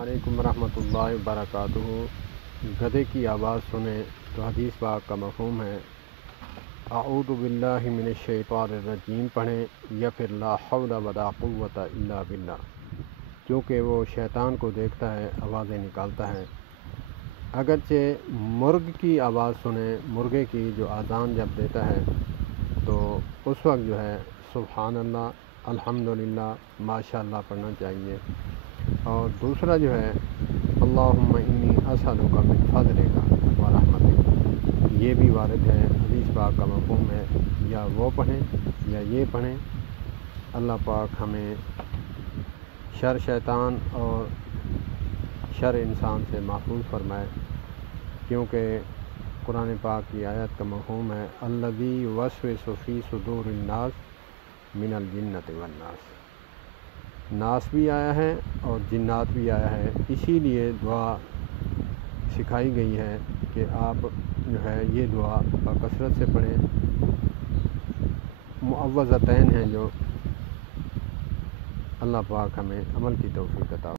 علیکم ورحمۃ اللہ وبرکاتہ۔ گدھے کی آواز سنیں تو حدیث پاک کا مفہوم ہے اعوذ باللہ من الشیطان الرجیم پڑھیں یا پھر لا حول ولا قوت الا باللہ، کیونکہ وہ شیطان کو دیکھتا ہے، آوازیں نکالتا ہے۔ اگرچہ مرغ کی آواز سنیں، مرغے کی جو اذان جب دیتا ہے تو اس وقت جو ہے سبحان اللہ، الحمدللہ، ماشاء اللہ پڑھنا چاہیے۔ اور دوسرا جو ہے اللہم انی اسألک من فضلک و رحمتک، یہ بھی وارد ہے، حدیث پاک کا مفہوم ہے، یا وہ پڑھیں یا یہ پڑھیں۔ اللہ پاک ہمیں شر شیطان اور شر انسان سے محفوظ فرمائے، کیونکہ قرآن پاک کی آیت کا مفہوم ہے الذی یوسوس فی صدور الناس من الجنۃ والناس۔ ناس بھی آیا ہے اور جنات بھی آیا ہے، اسی لیے دعا سکھائی گئی ہے کہ آپ جو ہے یہ دعا کثرت سے پڑھیں۔ معوذتین ہیں جو، اللہ پاک ہمیں عمل کی توفیق عطا